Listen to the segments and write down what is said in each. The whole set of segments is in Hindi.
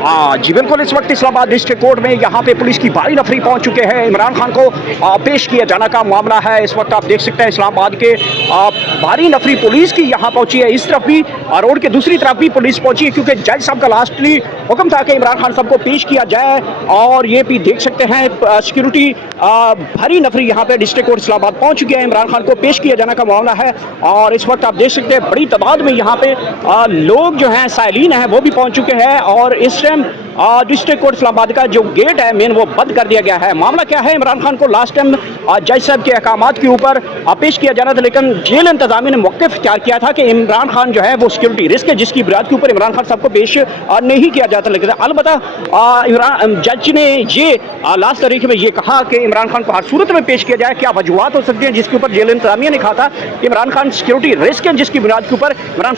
जी बिल्कुल, इस वक्त इस्लामाबाद डिस्ट्रिक्ट कोर्ट में यहाँ पे पुलिस की भारी नफरी पहुँच चुके हैं। इमरान खान को पेश किया जाने का मामला है। इस वक्त आप देख सकते हैं इस्लामाबाद के भारी नफरी पुलिस की यहाँ पहुँची है। इस तरफ भी रोड के दूसरी तरफ भी पुलिस पहुँची है, क्योंकि जज साहब का लास्टली हुक्म था कि इमरान खान साहब को पेश किया जाए। और ये भी देख सकते हैं सिक्योरिटी भारी नफरी यहाँ पे डिस्ट्रिक्ट कोर्ट इस्लामाबाद पहुँच चुके हैं। इमरान खान को पेश किया जाने का मामला है और इस वक्त आप देख सकते हैं बड़ी तादाद में यहाँ पे लोग जो हैं साइलिन हैं वो भी पहुँच चुके हैं। और इस टाइम डिस्ट्रिक्ट कोर्ट इस्लामाबाद का जो गेट है मेन वो बंद कर दिया गया है। मामला क्या है, इमरान खान को लास्ट टाइम जज साहब के अहकामात के ऊपर पेश किया जाना था, लेकिन जेल इंतजामिया ने मौक़िफ़ इख्तियार किया था कि इमरान खान जो है वो सिक्योरिटी रिस्क है, जिसकी बुनियाद के ऊपर इमरान खान साहब को पेश नहीं किया जाता। लेकिन अलबत्ता इमरान जज ने ये लास्ट तारीख में ये कहा कि इमरान खान को हर सूरत में पेश किया जाए। क्या वजूहत हो सकती हैं जिसके ऊपर जेल इंतजामिया ने कहा था कि इमरान खान सिक्योरिटी रिस्क है, जिसकी बुनियाद के ऊपर इमरान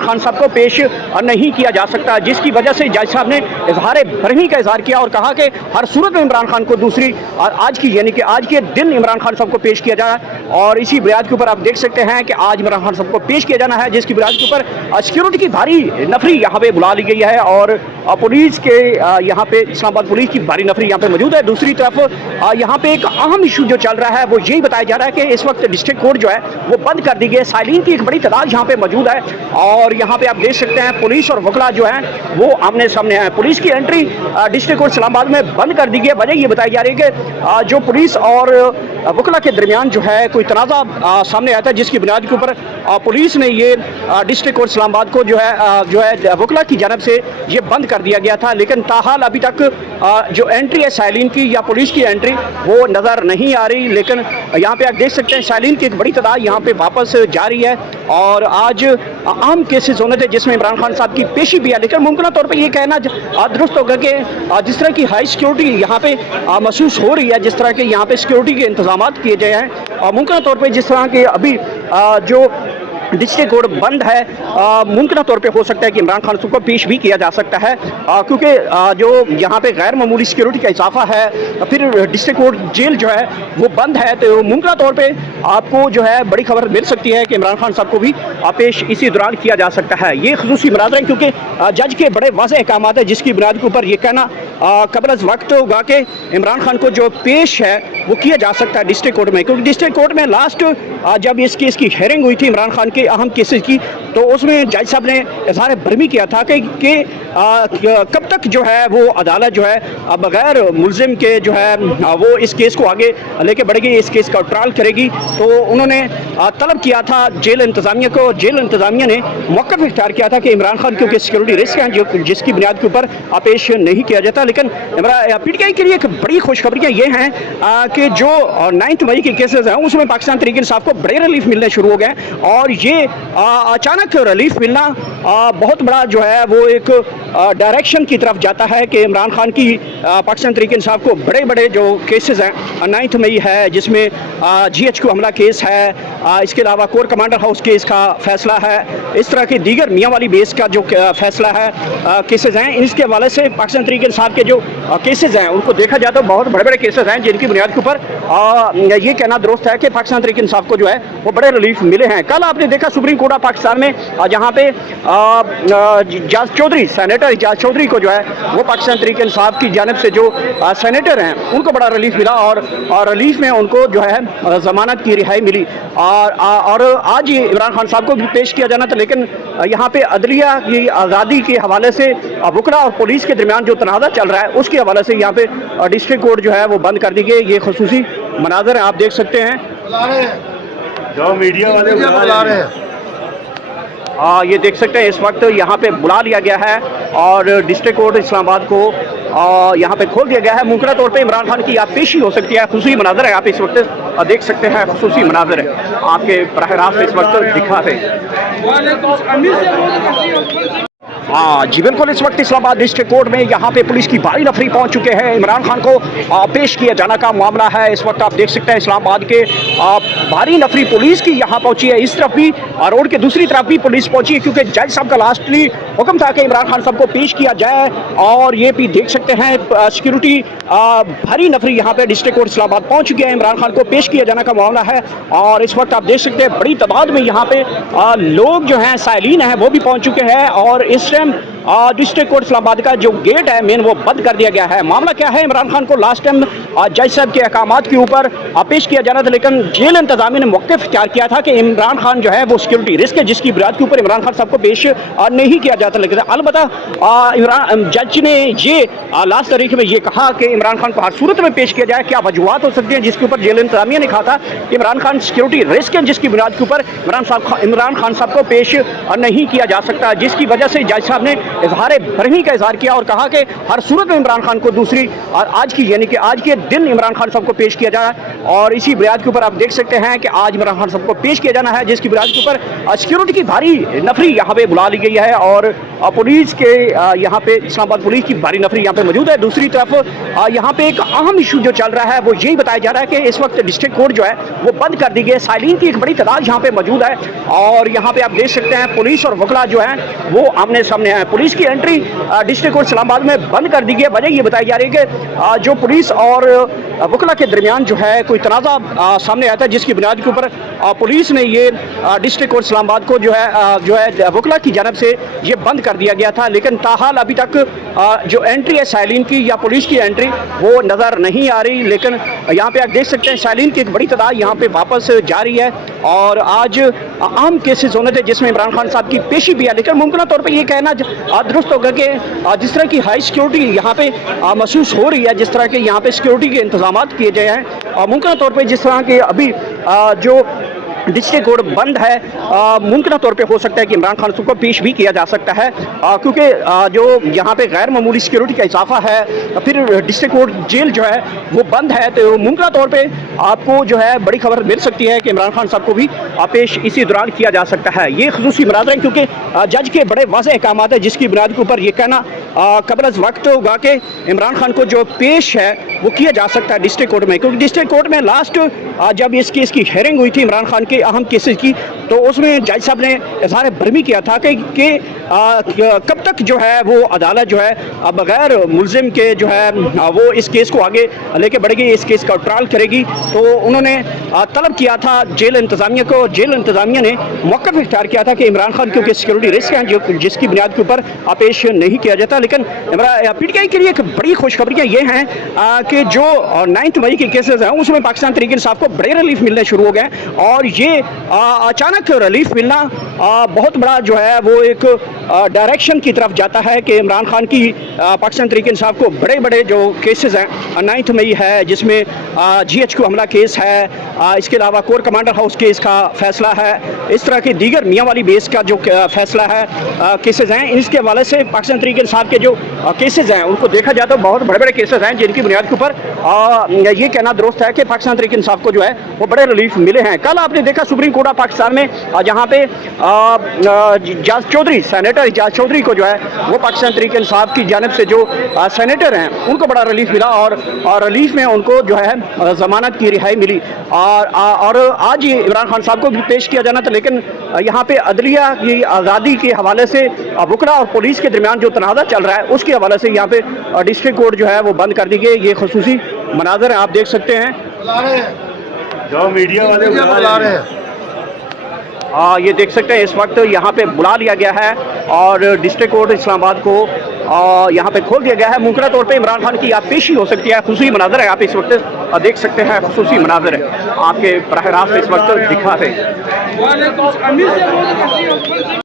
खान साहब को पेश नहीं किया जा सकता, जिसकी वजह से जज साहब ने इजहार बरहमी का इजहार किया और कहा कि हर सूरत में इमरान खान को दूसरी आज की यानी कि आज के दिन इमरान खान साहब को पेश किया जाए। और इसी बुनियाद के ऊपर आप देख सकते हैं कि आज इमरान खान साहब को पेश किया जाना है, जिसकी बुनियाद के ऊपर सिक्योरिटी की भारी नफरी यहाँ पे बुला ली गई है। और पुलिस के यहाँ पे इस्लामाबाद पुलिस की भारी नफरी यहाँ पे मौजूद है। दूसरी तरफ यहाँ पे एक अहम इशू जो चल रहा है वो यही बताया जा रहा है कि इस वक्त डिस्ट्रिक्ट कोर्ट जो है वो बंद कर दी गई है। साइलिन की एक बड़ी तादाद यहाँ पे मौजूद है और यहाँ पे आप देख सकते हैं पुलिस और वकला जो है वो आमने सामने है। पुलिस की एंट्री डिस्ट्रिक्ट कोर्ट इस्लामाबाद में बंद कर दी गई है। वजह ये बताई जा रही है कि जो पुलिस और वकला के दरमियान जो है कोई तनाज़ा सामने आया था, जिसकी बुनियाद के ऊपर पुलिस ने ये डिस्ट्रिक्ट कोर्ट इस्लामाबाद को जो है वकला की जानब से ये बंद कर दिया गया था। लेकिन ताहाल अभी तक जो एंट्री है साइलिन की या पुलिस की एंट्री वो नज़र नहीं आ रही। लेकिन यहाँ पे आप देख सकते हैं साइलिन की एक बड़ी तादाद यहाँ पे वापस जा रही है। और आज अहम केसेस होने थे जिसमें इमरान खान साहब की पेशी भी है, लेकिन मुमकिन तौर पर यह कहना दुरुस्त होगा कि जिस तरह की हाई सिक्योरिटी यहाँ पे महसूस हो रही है, जिस तरह के यहाँ पे सिक्योरिटी के इंतजाम किए गए हैं, और मुमकिन तौर पर जिस तरह के अभी जो डिस्ट्रिक्ट कोर्ट बंद है, मुमकिन तौर पे हो सकता है कि इमरान खान को पेश भी किया जा सकता है, क्योंकि जो यहाँ पे गैर मामूली सिक्योरिटी का इजाफा है, फिर डिस्ट्रिक्ट कोर्ट जेल जो है वो बंद है, तो मुमकिन तौर पे आपको जो है बड़ी खबर मिल सकती है कि इमरान खान साहब को भी पेश इसी दौरान किया जा सकता है। ये खसूसी मनाज़र है क्योंकि जज के बड़े वाज़ेह अहकाम है, जिसकी बुनियाद के ऊपर ये कहना कबल अज़ वक्त होगा कि इमरान खान को जो पेश है वो किया जा सकता है डिस्ट्रिक्ट कोर्ट में। क्योंकि डिस्ट्रिक्ट कोर्ट में लास्ट जब इस केस की हेयरिंग हुई थी इमरान खान के अहम केसेस की, तो उसमें जज साहब ने इज़हार बरहमी किया था कि कब तक जो है वो अदालत जो है बगैर मुलजिम के जो है वो इस केस को आगे लेके बढ़ेगी, इस केस का ट्रायल करेगी। तो उन्होंने तलब किया था जेल इंतज़ामिया को, जेल इंतज़ामिया ने मौक़िफ़ इख्तियार किया था कि इमरान खान क्योंकि सिक्योरिटी रिस्क हैं जो जिसकी बुनियाद के ऊपर पेश नहीं किया जाता। लेकिन PTI के लिए एक बड़ी खुशखबरियाँ ये हैं कि जो 9 मई के केसेस हैं उसमें पाकिस्तान तहरीक इंसाफ को बड़े रिलीफ मिलने शुरू हो गए, और ये अचानक रिलीफ मिलना बहुत बड़ा जो है वो एक डायरेक्शन की तरफ जाता है कि इमरान खान की पाकिस्तान तहरीक इंसाफ को बड़े बड़े जो केसेस हैं, 9 मई है जिसमें GHQ हमला केस है, इसके अलावा कोर कमांडर हाउस केस का फैसला है, इस तरह के दीगर मियाँ वाली बेस का जो फैसला है केसेस हैं, इसके हवाले से पाकिस्तान तहरीक इंसाफ के जो केसेस हैं उनको देखा जाए तो बहुत बड़े बड़े केसेस हैं जिनकी बुनियाद के ऊपर ये कहना दुरुस्त है कि पाकिस्तान तहरीक इंसाफ को जो है वो बड़े रिलीफ मिले हैं। कल आपने देखा सुप्रीम कोर्ट ऑफ पाकिस्तान में जहाँ पे इजाज़ चौधरी सेनेटर इजाज़ चौधरी को जो है वो पाकिस्तान तहरीक इंसाफ की जानिब से जो सेनेटर हैं उनको बड़ा रिलीफ मिला, और रिलीफ में उनको जो है ज़मानत की रिहाई मिली। और आज इमरान खान साहब को भी पेश किया जाना था, लेकिन यहाँ पे अदलिया की आज़ादी के हवाले से वकला और पुलिस के दरमियान जो तनाज़ा चल रहा है उसके हवाले से यहाँ पे डिस्ट्रिक्ट कोर्ट जो है वो बंद कर दी गई। ये खसूसी मनाज़र आप देख सकते हैं जो मीडिया वाले बुला रहे हैं, ये देख सकते हैं इस वक्त यहाँ पे बुला लिया गया है और डिस्ट्रिक्ट कोर्ट इस्लामाबाद को यहाँ पे खोल दिया गया है। मुमकिन तौर पे इमरान खान की आप पेशी हो सकती है। खसूसी मनाज़र है आप इस वक्त देख सकते हैं, खसूसी मनाज़र है आपके बराह रास्त इस वक्त दिखा रहे। जी बिल्कुल, इस वक्त इस्लामाबाद डिस्ट्रिक्ट कोर्ट में यहाँ पे पुलिस की भारी नफरी पहुँच चुके हैं। इमरान खान को पेश किया जाने का मामला है। इस वक्त आप देख सकते हैं इस्लामाबाद के भारी नफरी पुलिस की यहाँ पहुँची है। इस तरफ भी रोड के दूसरी तरफ भी पुलिस पहुँची है, क्योंकि जज साहब का लास्टली हुक्म था कि इमरान खान साहब को पेश किया जाए। और ये भी देख सकते हैं सिक्योरिटी भारी नफरी यहाँ पे डिस्ट्रिक्ट कोर्ट इस्लामाबाद पहुँच चुके हैं। इमरान खान को पेश किया जाने का मामला है और इस वक्त आप देख सकते हैं बड़ी तादाद में यहाँ पे लोग जो हैं साइलिन हैं वो भी पहुँच चुके हैं। और इस टाइम डिस्ट्रिक्ट कोर्ट इस्लामाबाद का जो गेट है मेन वो बंद कर दिया गया है। मामला क्या है, इमरान खान को लास्ट टाइम जज साहब के अहकामात के ऊपर पेश किया जाना था, लेकिन जेल इंतजामिया ने मौक़िफ़ इख्तियार किया था कि इमरान खान जो है वो सिक्योरिटी रिस्क है, जिसकी बुनियाद के ऊपर इमरान खान साहब को पेश नहीं किया जाता। लेकिन अलबत्ता इमरान जज ने ये लास्ट तारीख में ये कहा कि इमरान खान को हर सूरत में पेश किया जाए। क्या वजूहत हो सकती हैं जिसके ऊपर जेल इंतजामिया ने कहा था कि इमरान खान सिक्योरिटी रिस्क है, जिसकी बुनियाद के ऊपर इमरान खान साहब को पेश नहीं किया जा सकता, जिसकी वजह से जज साहब ने इजहार बरहमी का इजहार किया और कहा कि हर सूरत में इमरान खान को दूसरी आज की यानी कि आज के दिन इमरान खान साहब को पेश किया जाए। और इसी बुनियाद के ऊपर आप देख सकते हैं कि आज इमरान खान साहब को पेश किया जाना है, जिसकी बुनियाद के ऊपर सिक्योरिटी की भारी नफरी यहाँ पे बुला ली गई है और पुलिस के यहाँ पे इस्लामाबाद पुलिस की भारी नफरी यहाँ पे मौजूद है। दूसरी तरफ यहाँ पे एक अहम इशू जो चल रहा है वो यही बताया जा रहा है कि इस वक्त डिस्ट्रिक्ट कोर्ट जो है वो बंद कर दी गई है। साइलिन की एक बड़ी तादाद यहाँ पे मौजूद है और यहाँ पे आप देख सकते हैं पुलिस और वकला जो है वो आमने सामने है। पुलिस की एंट्री डिस्ट्रिक्ट कोर्ट इस्लामाबाद में बंद कर दी गई है। वजह ये बताई जा रही है कि जो पुलिस और वकला के दरमियान जो है कोई तनाज़ा सामने आता है, जिसकी बुनियाद के ऊपर पुलिस ने ये डिस्ट्रिक्ट कोर्ट इस्लामाबाद को जो है वकला की जानब से ये बंद कर दिया गया था। लेकिन ताहाल अभी तक जो एंट्री है साइलिन की या पुलिस की एंट्री वो नज़र नहीं आ रही। लेकिन यहाँ पे आप देख सकते हैं साइलिन की एक बड़ी तादाद यहाँ पे वापस जा रही है और आज अहम केसेस होने थे जिसमें इमरान खान साहब की पेशी भी है। लेकिन मुमकिन तौर पर ये कहना दुरुस्त होगा कि जिस तरह की हाई सिक्योरिटी यहाँ पे महसूस हो रही है, जिस तरह के यहाँ पे सिक्योरिटी के इंतजाम किए गए हैं और मुमकिन तौर पर जिस तरह के अभी जो डिस्ट्रिक्ट कोर्ट बंद है, मुमकिन तौर पे हो सकता है कि इमरान खान को पेश भी किया जा सकता है, क्योंकि जो यहाँ पे गैर मामूली सिक्योरिटी का इजाफा है, फिर डिस्ट्रिक्ट कोर्ट जेल जो है वो बंद है, तो मुमकिन तौर पे आपको जो है बड़ी खबर मिल सकती है कि इमरान खान साहब को भी पेश इसी दौरान किया जा सकता है। ये खसूसी मनाज़र है क्योंकि जज के बड़े वाज़ेह अहकाम है, जिसकी बुनियाद के ऊपर ये कहना कबल अज़ वक्त होगा कि इमरान खान को जो पेश है वो किया जा सकता है डिस्ट्रिक्ट कोर्ट में। क्योंकि डिस्ट्रिक्ट कोर्ट में लास्ट जब इस केस की हेयरिंग हुई थी इमरान खान के अहम केसेस की, तो उसमें जज साहब ने इज़हार बरहमी किया था कि कब तक जो है वो अदालत जो है बगैर मुलजिम के जो है वो इस केस को आगे लेके बढ़ेगी, इस केस का ट्रायल करेगी। तो उन्होंने तलब किया था जेल इंतज़ामिया को, जेल इंतज़ामिया ने मौक़िफ़ इख्तियार किया था कि इमरान खान क्योंकि सिक्योरिटी रिस्क हैं जिसकी बुनियाद के ऊपर पेश नहीं किया जाता। लेकिन PTI के लिए एक बड़ी खुशखबरियाँ ये हैं कि जो 9 मई के केसेस हैं उसमें पाकिस्तान तहरीक इंसाफ को बड़े रिलीफ मिलने शुरू हो गए और ये अचानक रिलीफ मिलना बहुत बड़ा जो है वो एक डायरेक्शन की तरफ जाता है कि इमरान खान की पाकिस्तान तहरीक इंसाफ को बड़े बड़े जो केसेस हैं 9 मई है जिसमें GHQ हमला केस है, इसके अलावा कोर कमांडर हाउस केस का फैसला है, इस तरह के दीगर मियाँ वाली बेस का जो फैसला है केसेस हैं, इसके हवाले से पाकिस्तान तहरीक इंसाफ के जो केसेस हैं उनको देखा जाए तो बहुत बड़े बड़े केसेस हैं जिनकी बुनियाद के ऊपर ये कहना दुरुस्त है कि पाकिस्तान तहरीक इंसाफ को जो है वो बड़े रिलीफ मिले हैं। कल आपने देखा सुप्रीम कोर्ट ऑफ पाकिस्तान में जहाँ पे इजाज़ चौधरी सेनेटर इजाज़ चौधरी को जो है वो पाकिस्तान तहरीक इंसाफ की जानिब से जो सेनेटर हैं उनको बड़ा रिलीफ मिला और रिलीफ में उनको जो है ज़मानत की रिहाई मिली और आज ये इमरान खान साहब को भी पेश किया जाना था। लेकिन यहाँ पे अदलिया की आज़ादी के हवाले से वकला और पुलिस के दरमियान जो तनाज़ा चल रहा है उसके हवाले से यहाँ पे डिस्ट्रिक्ट कोर्ट जो है वो बंद कर दी गई। ये खसूसी मनाज़र हैं, आप देख सकते हैं जो मीडिया वाले बुला रहे हैं। ये देख सकते हैं इस वक्त यहाँ पे बुला लिया गया है और डिस्ट्रिक्ट कोर्ट इस्लामाबाद को यहाँ पे खोल दिया गया है। मुमकिन तौर पे इमरान खान की आप पेशी हो सकती है। खसूसी मनाज़र है, आप इस वक्त देख सकते हैं, खसूसी मनाज़र है आपके बराह रास्त इस वक्त दिखा है।